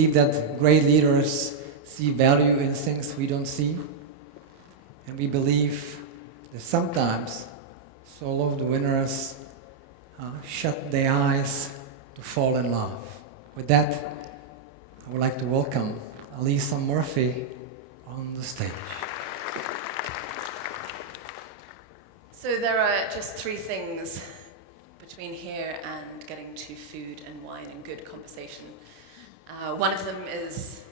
believe that great leaders see value in things we don't see. And we believe that sometimes some of the winners shut their eyes to fall in love. With that, I would like to welcome Alisa Murphy on the stage. So there are just three things between here and getting to food and wine and good conversation. One of them is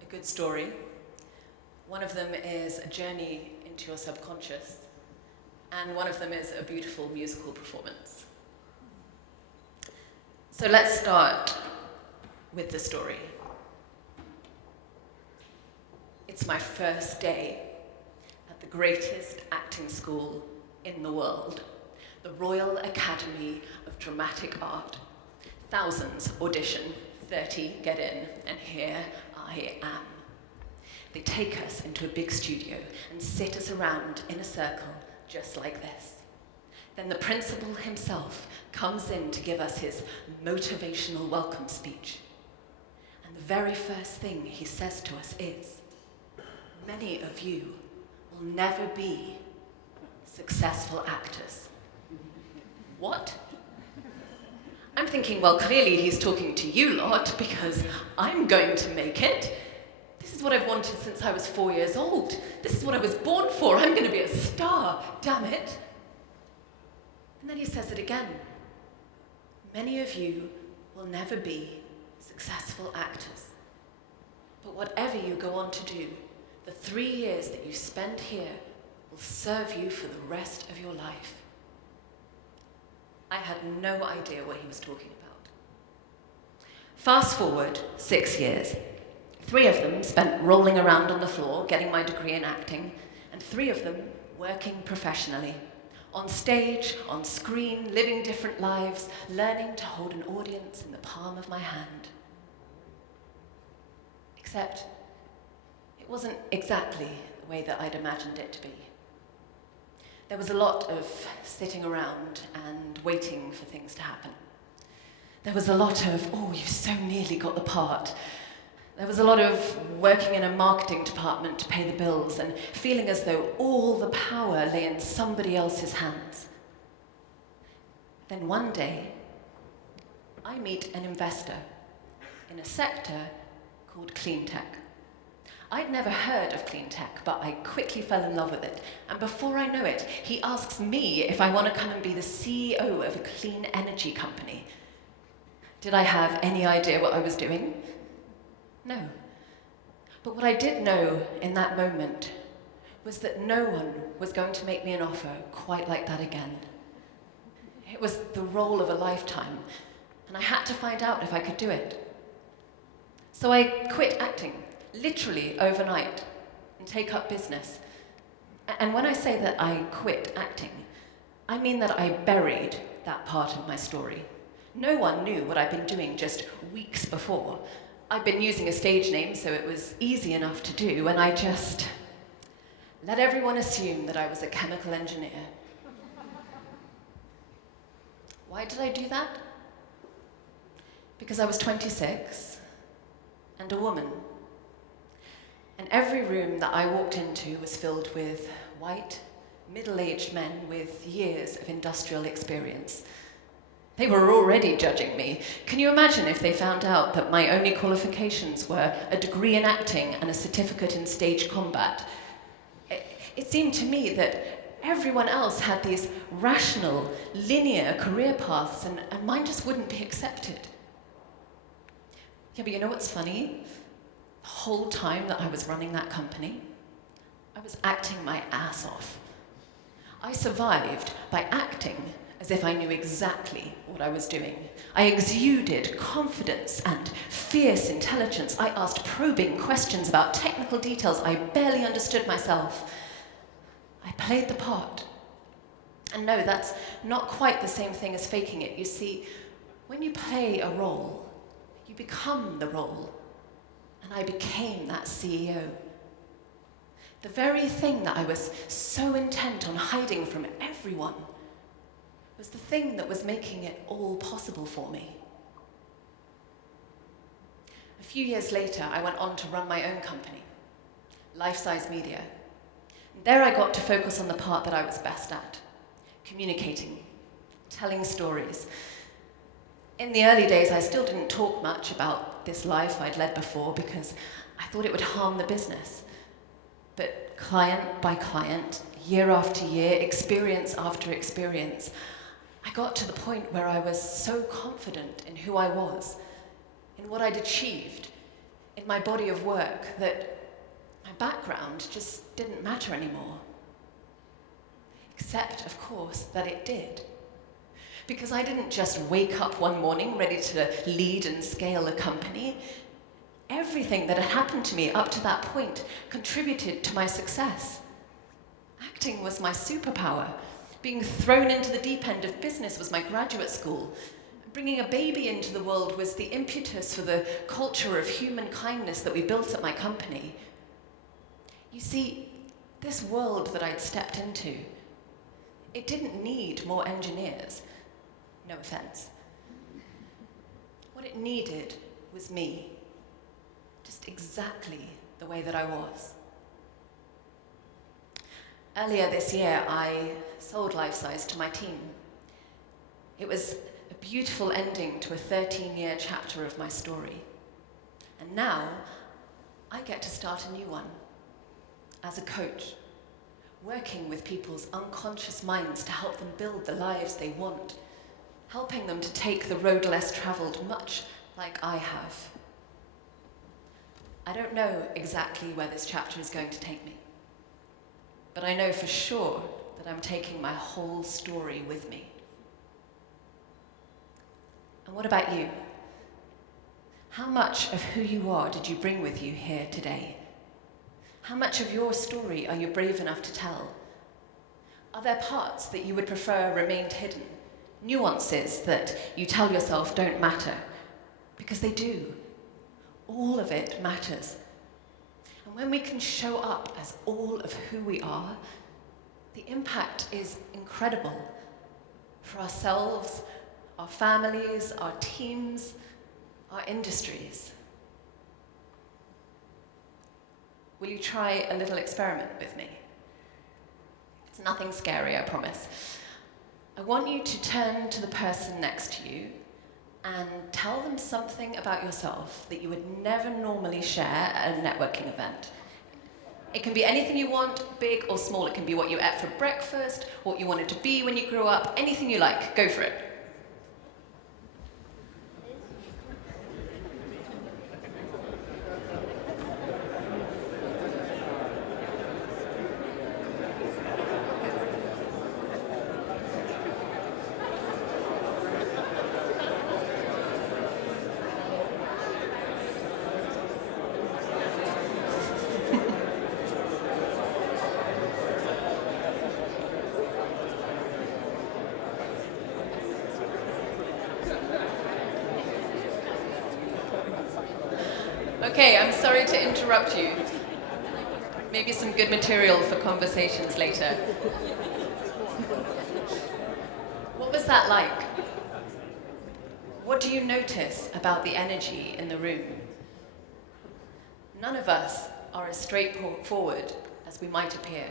a good story. One of them is a journey into your subconscious. And one of them is a beautiful musical performance. So let's start with the story. It's my first day at the greatest acting school in the world, the Royal Academy of Dramatic Art. Thousands audition, 30 get in, and here I am. They take us into a big studio and sit us around in a circle just like this. Then the principal himself comes in to give us his motivational welcome speech. And the very first thing he says to us is, many of you will never be successful actors. What? I'm thinking, well, clearly he's talking to you lot because I'm going to make it. This is what I've wanted since I was 4 years old. This is what I was born for. I'm going to be a star, damn it. And then he says it again. Many of you will never be successful actors. But whatever you go on to do, the 3 years that you spend here will serve you for the rest of your life. I had no idea what he was talking about. Fast forward 6 years. 3 of them spent rolling around on the floor, getting my degree in acting, and 3 of them working professionally. On stage, on screen, living different lives, learning to hold an audience in the palm of my hand. Except, it wasn't exactly the way that I'd imagined it to be. There was a lot of sitting around and waiting for things to happen. There was a lot of, oh, you so nearly got the part. There was a lot of working in a marketing department to pay the bills and feeling as though all the power lay in somebody else's hands. Then one day, I meet an investor in a sector called clean tech. I'd never heard of clean tech, but I quickly fell in love with it. And before I know it, he asks me if I want to come and be the CEO of a clean energy company. Did I have any idea what I was doing? No. But what I did know in that moment was that no one was going to make me an offer quite like that again. It was the role of a lifetime, and I had to find out if I could do it. So I quit acting, literally overnight, and take up business. And when I say that I quit acting, I mean that I buried that part of my story. No one knew what I'd been doing just weeks before. I'd been using a stage name, so it was easy enough to do, and I just let everyone assume that I was a chemical engineer. Why did I do that? Because I was 26 and a woman. And every room that I walked into was filled with white, middle-aged men with years of industrial experience. They were already judging me. Can you imagine if they found out that my only qualifications were a degree in acting and a certificate in stage combat? It seemed to me that everyone else had these rational, linear career paths, and mine just wouldn't be accepted. Yeah, but you know what's funny? The whole time that I was running that company, I was acting my ass off. I survived by acting as if I knew exactly what I was doing. I exuded confidence and fierce intelligence. I asked probing questions about technical details I barely understood myself. I played the part. And no, that's not quite the same thing as faking it. You see, when you play a role, you become the role. And I became that CEO. The very thing that I was so intent on hiding from everyone was the thing that was making it all possible for me. A few years later, I went on to run my own company, Life Size Media. There I got to focus on the part that I was best at, communicating, telling stories. In the early days, I still didn't talk much about this life I'd led before because I thought it would harm the business. But client by client, year after year, experience after experience, I got to the point where I was so confident in who I was, in what I'd achieved, in my body of work, that my background just didn't matter anymore. Except, of course, that it did. Because I didn't just wake up one morning ready to lead and scale a company. Everything that had happened to me up to that point contributed to my success. Acting was my superpower. Being thrown into the deep end of business was my graduate school. Bringing a baby into the world was the impetus for the culture of human kindness that we built at my company. You see, this world that I'd stepped into, it didn't need more engineers. No offense. What it needed was me, just exactly the way that I was. Earlier this year, I sold Life Size to my team. It was a beautiful ending to a 13-year chapter of my story. And now, I get to start a new one. As a coach, working with people's unconscious minds to help them build the lives they want, helping them to take the road less traveled, much like I have. I don't know exactly where this chapter is going to take me, but I know for sure that I'm taking my whole story with me. And what about you? How much of who you are did you bring with you here today? How much of your story are you brave enough to tell? Are there parts that you would prefer remained hidden? Nuances that you tell yourself don't matter? Because they do. All of it matters. And when we can show up as all of who we are, the impact is incredible for ourselves, our families, our teams, our industries. Will you try a little experiment with me? It's nothing scary, I promise. I want you to turn to the person next to you and tell them something about yourself that you would never normally share at a networking event. It can be anything you want, big or small. It can be what you ate for breakfast, what you wanted to be when you grew up, anything you like. Go for it. Okay, I'm sorry to interrupt you. Maybe some good material for conversations later. What was that like? What do you notice about the energy in the room? None of us are as straightforward as we might appear,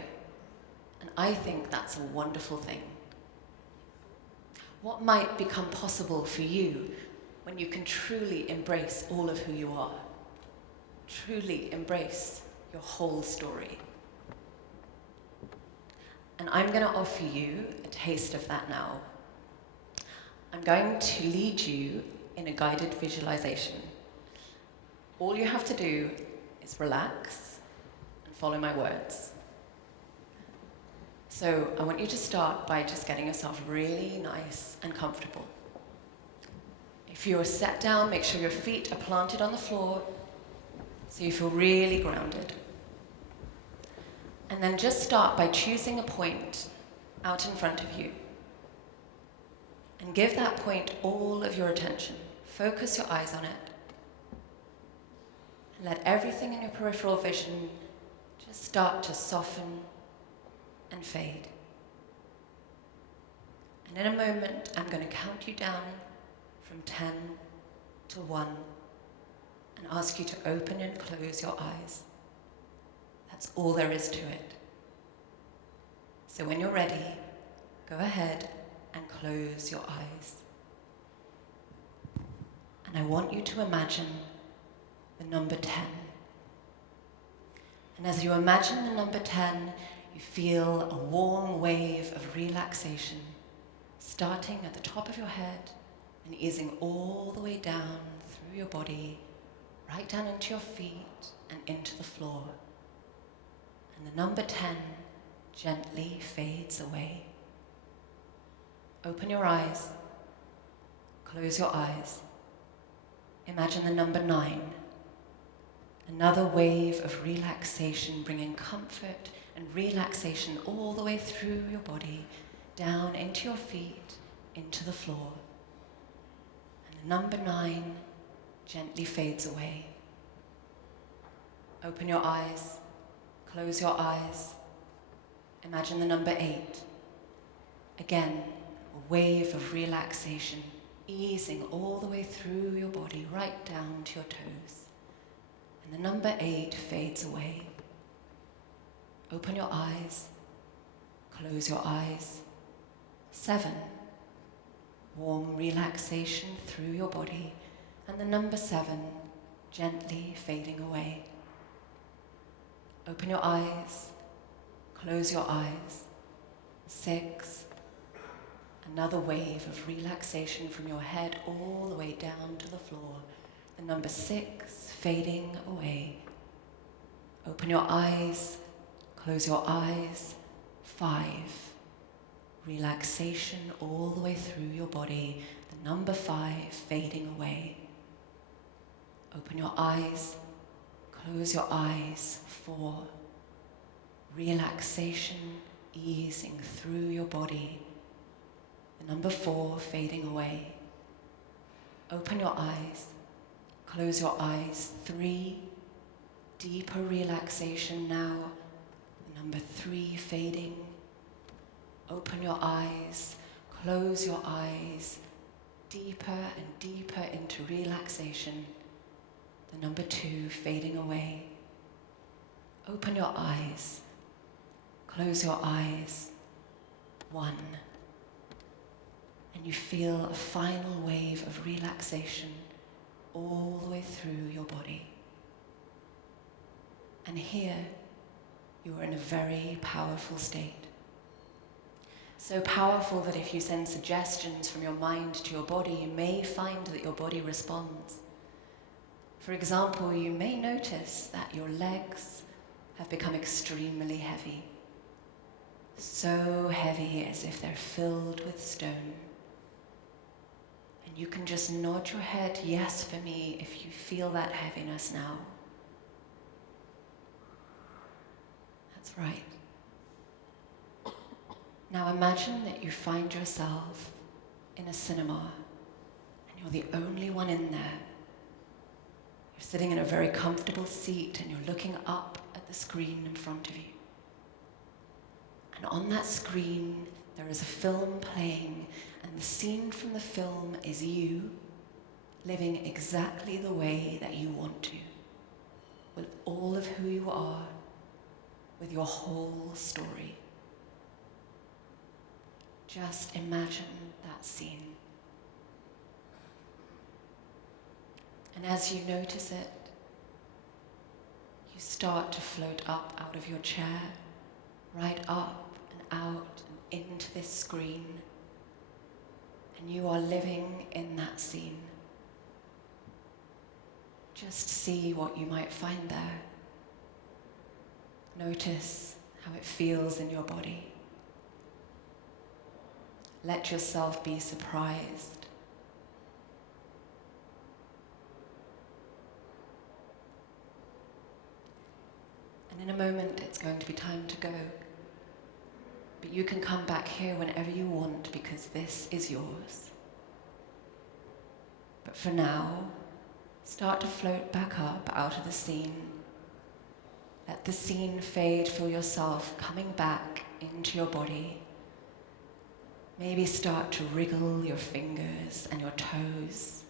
and I think that's a wonderful thing. What might become possible for you when you can truly embrace all of who you are? Truly embrace your whole story. And I'm going to offer you a taste of that now. I'm going to lead you in a guided visualization. All you have to do is relax and follow my words. So I want you to start by just getting yourself really nice and comfortable. If you're sat down, make sure your feet are planted on the floor so you feel really grounded. And then just start by choosing a point out in front of you. And give that point all of your attention. Focus your eyes on it. And let everything in your peripheral vision just start to soften and fade. And in a moment, I'm going to count you down from 10 to 1. and ask you to open and close your eyes. That's all there is to it. So when you're ready, go ahead and close your eyes. And I want you to imagine the number 10. And as you imagine the number 10, you feel a warm wave of relaxation, starting at the top of your head and easing all the way down through your body, right down into your feet and into the floor. And the number 10 gently fades away. Open your eyes, close your eyes. Imagine the number 9. Another wave of relaxation, bringing comfort and relaxation all the way through your body, down into your feet, into the floor. And the number 9 gently fades away. Open your eyes, close your eyes. Imagine the number 8. Again, a wave of relaxation, easing all the way through your body, right down to your toes. And the number 8 fades away. Open your eyes, close your eyes. 7, warm relaxation through your body. And the number 7 gently fading away. Open your eyes, close your eyes. 6, another wave of relaxation from your head all the way down to the floor. The number 6 fading away. Open your eyes, close your eyes. 5, relaxation all the way through your body. The number 5 fading away. Open your eyes, close your eyes. 4, relaxation easing through your body. The number 4 fading away. Open your eyes, close your eyes. 3, deeper relaxation now. The number 3 fading. Open your eyes, close your eyes. Deeper and deeper into relaxation. The number 2 fading away. Open your eyes, close your eyes. 1. And you feel a final wave of relaxation all the way through your body. And here, you are in a very powerful state. So powerful that if you send suggestions from your mind to your body, you may find that your body responds. For example, you may notice that your legs have become extremely heavy. So heavy as if they're filled with stone. And you can just nod your head yes for me if you feel that heaviness now. That's right. Now imagine that you find yourself in a cinema and you're the only one in there. You're sitting in a very comfortable seat and you're looking up at the screen in front of you. And on that screen, there is a film playing, and the scene from the film is you living exactly the way that you want to, with all of who you are, with your whole story. Just imagine that scene. And as you notice it, you start to float up out of your chair, right up and out and into this screen. And you are living in that scene. Just see what you might find there. Notice how it feels in your body. Let yourself be surprised. And in a moment, it's going to be time to go. But you can come back here whenever you want because this is yours. But for now, start to float back up out of the scene. Let the scene fade. Feel yourself coming back into your body. Maybe start to wriggle your fingers and your toes.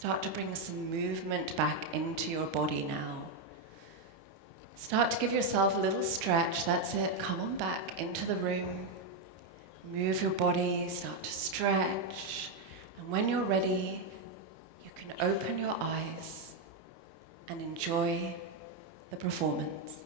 Start to bring some movement back into your body now. Start to give yourself a little stretch. That's it. Come on back into the room. Move your body, start to stretch. And when you're ready, you can open your eyes and enjoy the performance.